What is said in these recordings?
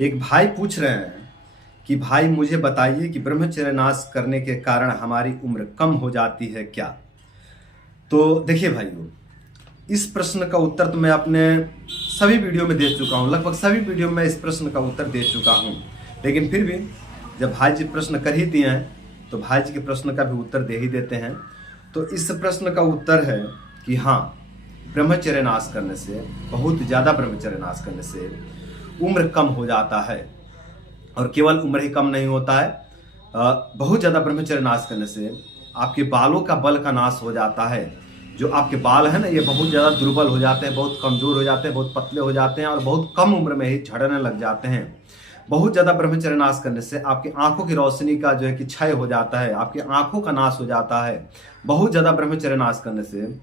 एक भाई पूछ रहे हैं कि भाई मुझे बताइए कि ब्रह्मचर्य नाश करने के कारण हमारी उम्र कम हो जाती है क्या। तो देखिए भाइयों, इस प्रश्न का उत्तर तो मैं अपने सभी वीडियो में दे चुका हूँ, लगभग सभी वीडियो में इस प्रश्न का उत्तर दे चुका हूँ। लेकिन फिर भी जब भाई जी प्रश्न कर ही दिए हैं तो भाई जी के प्रश्न का भी उत्तर दे ही देते हैं। तो इस प्रश्न का उत्तर है कि हाँ, ब्रह्मचर्य नाश करने से, बहुत ज़्यादा ब्रह्मचर्य नाश करने से उम्र कम हो जाता है। और केवल उम्र ही कम नहीं होता है, बहुत ज़्यादा ब्रह्मचर्य नाश करने से आपके बालों का बल का नाश हो जाता है। जो आपके बाल हैं ना, ये बहुत ज़्यादा दुर्बल हो जाते हैं, बहुत कमज़ोर हो जाते हैं, बहुत पतले हो जाते हैं और बहुत कम उम्र में ही झड़ने लग जाते हैं। बहुत ज़्यादा ब्रह्मचर्य नाश करने से आपकी आंखों की रोशनी का जो है कि क्षय हो जाता है, आपकी आंखों का नाश हो जाता है। बहुत ज़्यादा ब्रह्मचर्य नाश करने से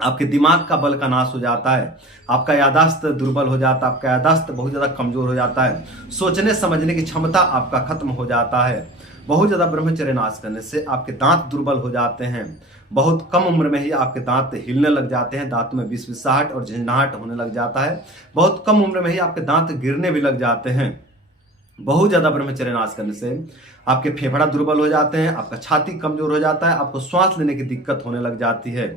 आपके दिमाग का बल का नाश हो जाता है, आपका याददाश्त दुर्बल हो जाता है, आपका याददाश्त बहुत ज़्यादा कमज़ोर हो जाता है, सोचने समझने की क्षमता आपका खत्म हो जाता है। बहुत ज़्यादा ब्रह्मचर्य नाश करने से आपके दांत दुर्बल हो जाते हैं। बहुत कम उम्र में ही आपके दांत हिलने लग जाते हैं, दांत में विसविसाहट और झंझनाहट होने लग जाता है। बहुत कम उम्र में ही आपके दांत गिरने भी लग जाते हैं। बहुत ज़्यादा ब्रह्मचर्य नाश करने से आपके फेफड़ा दुर्बल हो जाते हैं, आपका छाती कमज़ोर हो जाता है, आपको श्वास लेने की दिक्कत होने लग जाती है।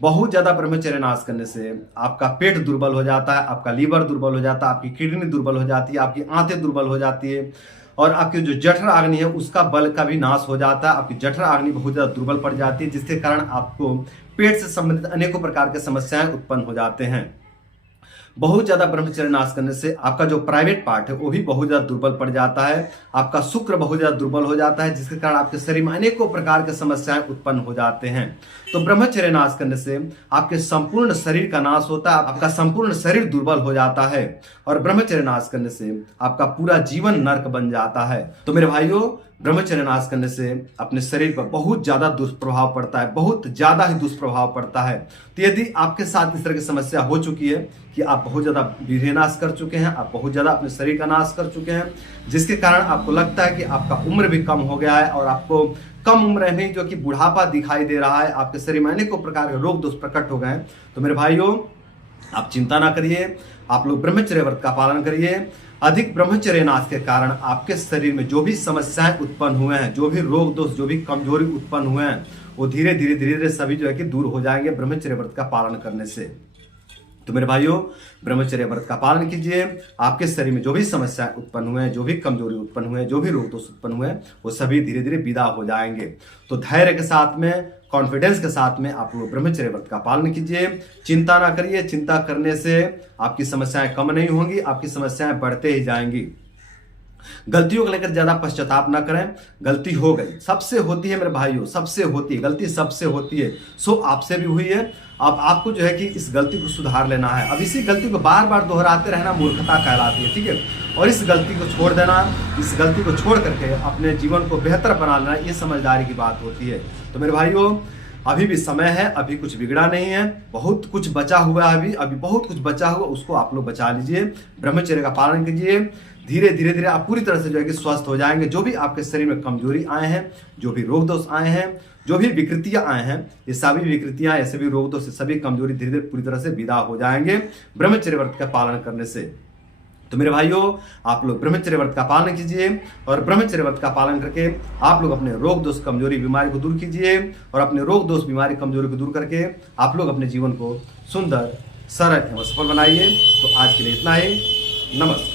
बहुत ज़्यादा ब्रह्मचर्य नाश करने से आपका पेट दुर्बल हो जाता है, आपका लीवर दुर्बल हो जाता है, आपकी किडनी दुर्बल हो जाती है, आपकी आंतें दुर्बल हो जाती है और आपकी जो जठर अग्नि है उसका बल का भी नाश हो जाता है। आपकी जठर अग्नि बहुत ज़्यादा दुर्बल पड़ जाती है, जिसके कारण आपको पेट से संबंधित अनेकों प्रकार की समस्याएं उत्पन्न हो जाते हैं। बहुत ज़्यादा ब्रह्मचर्य नाश करने से आपका जो प्राइवेट पार्ट है वो भी बहुत ज़्यादा दुर्बल पड़ जाता है, आपका शुक्र बहुत ज़्यादा दुर्बल हो जाता है, जिसके कारण आपके शरीर में अनेकों प्रकार के समस्याएं उत्पन्न हो जाते हैं। तो ब्रह्मचर्य नाश करने से आपके संपूर्ण शरीर का नाश होता है, आपका संपूर्ण शरीर दुर्बल हो जाता है और ब्रह्मचर्य नाश करने से आपका पूरा जीवन नर्क बन जाता है। तो मेरे भाइयों, ब्रह्मचर्य नाश करने से अपने शरीर पर बहुत ज़्यादा दुष्प्रभाव पड़ता है, बहुत ज़्यादा ही दुष्प्रभाव पड़ता है। तो यदि आपके साथ इस तरह की समस्या हो चुकी है कि आप बहुत ज़्यादा वीर्य नाश कर चुके हैं, आप बहुत ज़्यादा अपने शरीर का नाश कर चुके हैं, जिसके कारण आपको लगता है कि आपका उम्र भी कम हो गया है और आपको कम उम्र में जो कि बुढ़ापा दिखाई दे रहा है, आपके शरीर में अनेकों प्रकार के रोग दोष प्रकट हो गए हैं, तो मेरे भाइयों आप चिंता ना करिए, आप लोग ब्रह्मचर्य व्रत का पालन करिए। अधिक ब्रह्मचर्य नाश के कारण आपके शरीर में जो भी समस्याएं उत्पन्न हुए हैं, जो भी रोग दोष, जो भी कमजोरी उत्पन्न हुए हैं, वो धीरे धीरे धीरे धीरे सभी जो है कि दूर हो जाएंगे ब्रह्मचर्य व्रत का पालन करने से। तो मेरे भाइयों, ब्रह्मचर्य व्रत का पालन कीजिए। आपके शरीर में जो भी समस्याएं उत्पन्न हुए हैं, जो भी कमजोरी उत्पन्न हुए हैं, जो भी रोग दोष उत्पन्न हुए हैं, वो सभी धीरे धीरे विदा हो जाएंगे। तो धैर्य के साथ में, कॉन्फिडेंस के साथ में आप लोग ब्रह्मचर्य व्रत का पालन कीजिए। चिंता ना करिए, चिंता करने से आपकी समस्याएं कम नहीं होंगी, आपकी समस्याएं बढ़ते ही जाएंगी। गलतियों को लेकर ज्यादा पश्चाताप ना करें, गलती हो गई, सबसे होती है मेरे भाइयों, सबसे होती है गलती, सबसे होती है। सो आपसे भी हुई है। अब आपको जो है कि इस गलती को सुधार लेना है। अब इसी गलती को बार बार दोहराते रहना मूर्खता कहलाती है, ठीक है। और इस गलती को छोड़ देना, इस गलती को छोड़ करके अपने जीवन को बेहतर बना लेना, ये समझदारी की बात होती है। तो मेरे भाइयों, अभी भी समय है, अभी कुछ बिगड़ा नहीं है, बहुत कुछ बचा हुआ है, अभी बहुत कुछ बचा हुआ, उसको आप लोग बचा लीजिए। ब्रह्मचर्य का पालन कीजिए। धीरे धीरे धीरे आप पूरी तरह से जो है कि स्वस्थ हो जाएंगे। जो भी आपके शरीर में कमजोरी आए हैं, जो भी रोग दोष आए हैं, जो भी विकृतियां आए हैं, ये सभी विकृतियां, ऐसे भी रोग दोष, सभी कमजोरी धीरे धीरे पूरी तरह से विदा हो जाएंगे ब्रह्मचर्य व्रत का पालन करने से। तो मेरे भाइयों, आप लोग ब्रह्मचर्य व्रत का पालन कीजिए और ब्रह्मचर्य व्रत का पालन करके आप लोग अपने रोग दोष, कमजोरी, बीमारी को दूर कीजिए और अपने रोग दोष, बीमारी, कमजोरी को दूर करके आप लोग अपने जीवन को सुंदर, सरल एवं सफल बनाइए। तो आज के लिए इतना ही। नमस्कार।